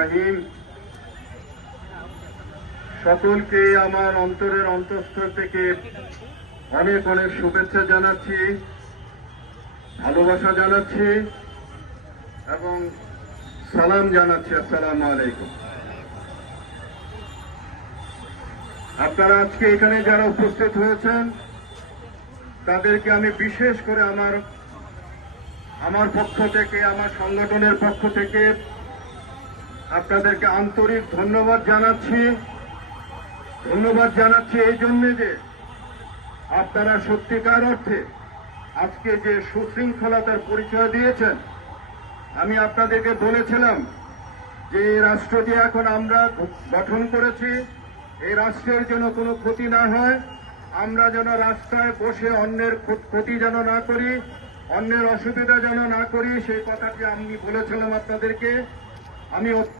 রহিম। সকলকে আমার অন্তরের অন্তঃস্থল থেকে অনেক অনেক শুভেচ্ছা জানাচ্ছি, ভালোবাসা জানাচ্ছি এবং সালাম জানাচ্ছি। আসসালামু আলাইকুম। আপনারা আজকে এখানে যারা উপস্থিত হয়েছেন তাদেরকে আমি বিশেষ করে আমার পক্ষ থেকে, আমার সংগঠনের পক্ষ থেকে আপনাদেরকে আন্তরিক ধন্যবাদ জানাচ্ছি। এই জন্য যে আপনারা সত্যিকার অর্থে আজকে যে সুশৃঙ্খলতার পরিচয় দিয়েছেন। আমি আপনাদেরকে বলেছিলাম যে এই রাষ্ট্র যে এখন আমরা গঠন করেছি, এই রাষ্ট্রের যেন কোনো ক্ষতি না হয়, আমরা যেন রাস্তায় বসে অন্যের ক্ষতি যেন না করি, অন্যের অসুবিধা যেন না করি, সেই কথাটি আমি বলেছিলাম আপনাদেরকে। আমি